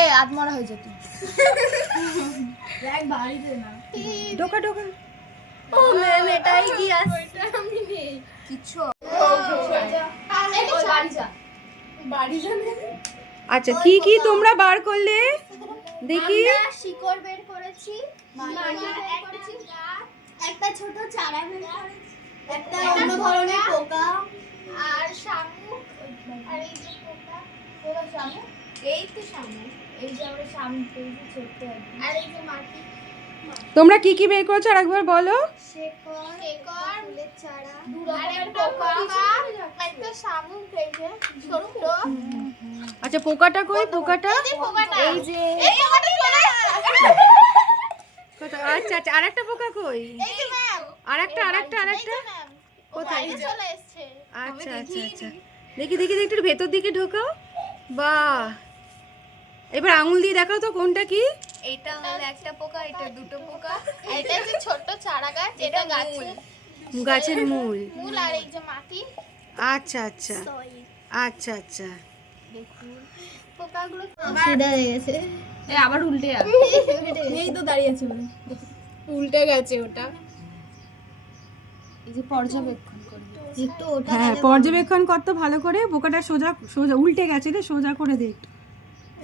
এ আত্মরা হয়ে যেত দেখ বাড়িতে না ঢোকা ঢোকা। ও ম্যাম এটাই কি আসছে আমি নেই কিছু বাড়ি যা বাড়ি যা। আচ্ছা কি কি তোমরা বার করলে দেখি? আমরা শিকড় বের করেছি, মাটি বের করেছি, একটা ছোট চারা বের করেছি, একটা অন্য ধরনের পোকা আর শামুক। আর এই যে পোকা, পোকা শামুক, এই তো শামুক, এই যে আমরা শামুক পেয়েছি ছোট্ট একটা। আর এই যে মাটি। তোমরা কি কি বের করেছো আরেকবার বলো? শিকড়, ফুলের চারা, আর একটা পোকা, একটা শামুক এই যে ছোট্ট। আচ্ছা পোকাটা কই? পোকাটা এই যে এই পোকাটা চলে কোথায়? আচ্ছা আচ্ছা আরেকটা পোকা কই? এই যে ম্যাম আরেকটা কোথায়? চলে এসেছে। আচ্ছা আচ্ছা আচ্ছা দেখি দেখি দেখি, একটু ভেতর দিকে ঢোকাও। বাহ, এবার আঙুল দিয়ে দেখাও তো কোনটা কি? এটা হলো একটা পোকা, এটা দুটো পোকা, এটা যে ছোট্ট চারা গাছ, এটা গাছের মূল। মূল, আর এই যে মাটি। আচ্ছা আচ্ছা আচ্ছা আচ্ছা দেখুন পোকাগুলো সিধা হয়ে গেছে। এ আবার উল্টে যাবে। এই তো দাঁড়িয়ে আছে বলে উল্টে গেছে ওটা। এই যে পর্যবেক্ষণ করবে একটু ওটা হ্যাঁ পর্যবেক্ষণ করতে ভালো করে। পোকাটা সোজা সোজা উল্টে গেছে রে, সোজা করে দে একটু।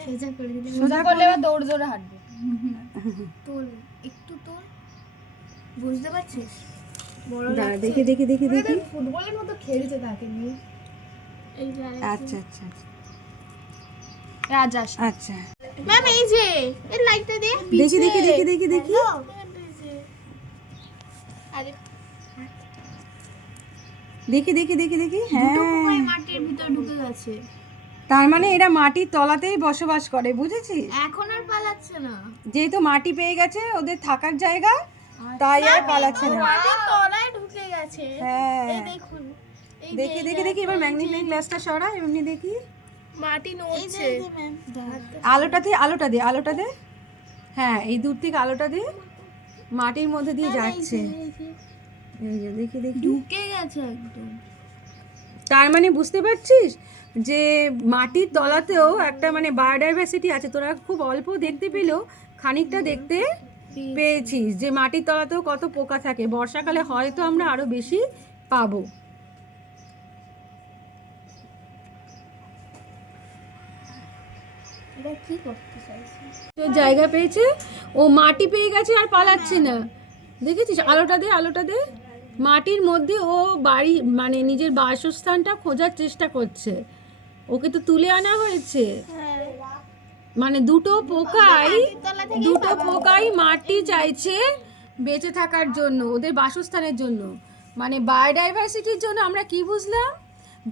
সোজা করে দিলে সোজা করলে এবার দৌড় জোরে হাঁটবে। তোল, একটু তোল, বুঝতে পারছিস? বড় দাঁড়া দেখি দেখি দেখি দেখি। ফুটবলের মতো খেলতে থাকে নিয়ে। এই যে আচ্ছা আচ্ছা রাজাস আচ্ছা ম্যাম এই যে এই লাইটটা দে। দেখি দেখি দেখি দেখি দেখি আরে দেখি দেখি দেখি দেখি। হ্যাঁ মাটির ভিতর ঢুকে গেছে, তার মানে এরা মাটির তলাতেই বসবাস করে, বুঝেছিস? এখন আর পালাচ্ছে না। যেহেতু মাটি পেয়ে গেছে ওদের থাকার জায়গা, তাই আর পালাচ্ছে না। মাটির তলায় ঢুকে গেছে। হ্যাঁ এই দেখুন দেখি দেখি দেখি, এবার ম্যাগনিফাইং গ্লাসটা সরা, এমনি দেখি। মাটি নড়ছে। আলোটা দে আলোটা দে আলোটা দে। হ্যাঁ এই দূর থেকে আলোটা দে, মাটির মধ্যে দিয়ে যাচ্ছে। এই যে দেখি দেখি, ঢুকে গেছে একদম। তার মানে বুঝতে পারছিস যে মাটির তলাতেও একটা মানে বায়োডাইভার্সিটি আছে। তোরা খুব অল্প দেখতে পেলেও খানিকটা দেখতে পেয়েছিস যে মাটির তলাতেও কত পোকা থাকে। বর্ষাকালে হয়তো আমরা আরো বেশি পাবো। এটা কি করতে চাইছে? তো জায়গা পেয়েছে, ও মাটি পেয়ে গেছে আর পালাচ্ছে না। দেখেছিস? আলোটা দে আলোটা দে। মাটির মধ্যে ও বাড়ি মানে নিজের বাসস্থানটা খোঁজার চেষ্টা করছে। ওকে তো তুলে আনা হয়েছে, মানে দুটো পোকাই মাটি চাইছে বেঁচে থাকার জন্য, ওদের বাসস্থানের জন্য। মানে বায়োডাইভার্সিটির জন্য আমরা কি বুঝলাম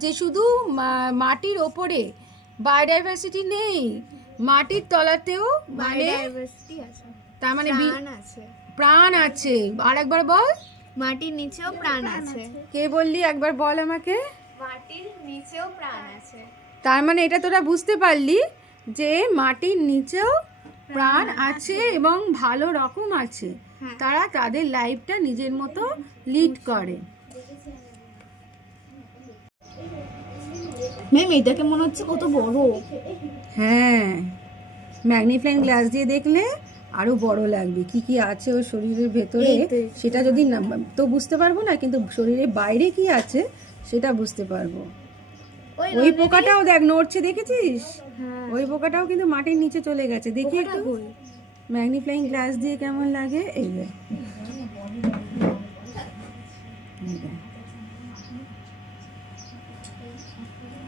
যে শুধু মাটির ওপরে বায়োডাইভার্সিটি নেই, মাটির তলাতেও মানে ডাইভার্সিটি আছে, তার মানে প্রাণ আছে। প্রাণ আছে। আর একবার বল, মাটির নিচেও প্রাণ আছে। কে বললি? একবার বল আমাকে। মাটির নিচেও প্রাণ আছে। তার মানে এটা তোরা বুঝতে পারলি যে মাটির নিচেও প্রাণ আছে এবং ভালো রকম আছে। তারা তাদের লাইফটা নিজের মতো লিড করে। ম্যাম এটাকে মনে হচ্ছে কত বড়। হ্যাঁ ম্যাগনিফাইং গ্লাস দিয়ে দেখলে আরো বড় লাগবে। কি কি আছে ওর শরীরের ভেতরে সেটা যদি না তো বুঝতে পারবো না, কিন্তু শরীরের বাইরে কি আছে সেটা বুঝতে পারবো। ওই পোকাটাও দেখ নড়ছে, দেখেছিস? ওই পোকাটাও কিন্তু মাটির নিচে চলে গেছে। দেখি একটু ম্যাগনিফাইং গ্লাস দিয়ে কেমন লাগে। এই দেখ,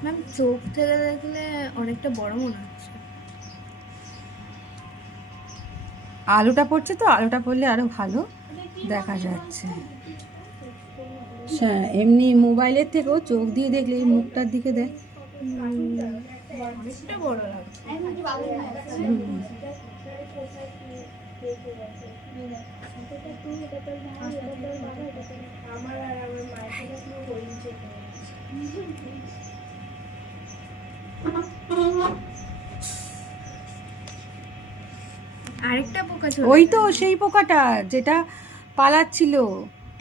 ম্যাম চোখ থেকে দেখলে অনেকটা বড় মনে হচ্ছে। আলোটা পড়ছে তো, আলোটা পড়লে আরো ভালো দেখা যাচ্ছে। হ্যাঁ এমনি মোবাইলের থেকেও চোখ দিয়ে দেখলে এই মুখটার দিকে দেখ, অনেকটা বড় লাগছে। আরেকটা পোকা ছিল, ওই তো সেই পোকাটা যেটা পালাচ্ছিল,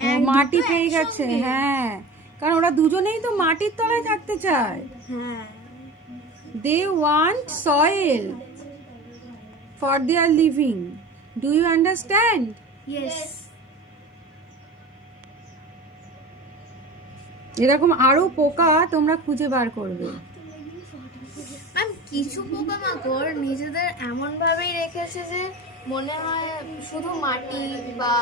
ও মাটি পেয়ে গেছে। হ্যাঁ কারণ ওরা দুজনেই তো মাটির তলায় থাকতে চায়। হ্যাঁ they want soil, for their living. Do you understand? Yes. এরকম আরো পোকা তোমরা খুঁজে বার করবে। ম্যাম কিছু পোকামাকড় নিজেদের এমন ভাবেই রেখেছে যে মনে হয় শুধু মাটি, বা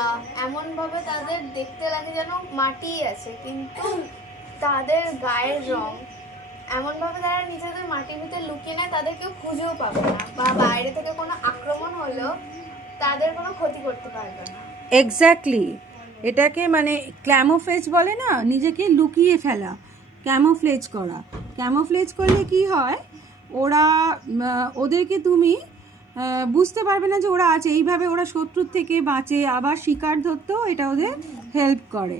এমন ভাবে তাদের দেখতে লাগে যেন মাটিই আছে, কিন্তু তাদের গায়ের রং এমন ভাবে তারা নিজেদের মাটির ভিতরে লুকিয়ে নেয়, তাদের কেউ খুঁজেও পাবে না, বা বাইরে থেকে কোনো আক্রমণ হলেও তাদের কোনো ক্ষতি করতে পারবে না। এক্স্যাক্টলি, এটাকে মানে ক্যামোফ্লেজ বলে না, নিজেকে লুকিয়ে ফেলা, ক্যামোফ্লেজ করা। ক্যামোফ্লেজ করলে কি হয়, ওরা ওদেরকে তুমি বুঝতে পারবে না যে ওরা আছে। এইভাবে ওরা শত্রুর থেকে বাঁচে, আবার শিকার ধরতেও এটা ওদের হেল্প করে।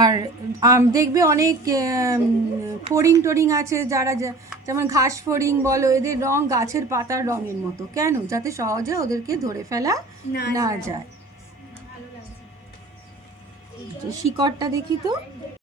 আর দেখবে অনেক ফড়িং টরিং আছে যারা, যেমন ঘাস ফড়িং বলো, এদের রং গাছের পাতার রঙের মতো। কেন? যাতে সহজে ওদেরকে ধরে ফেলা না যায়। শিকড়টা দেখি তো।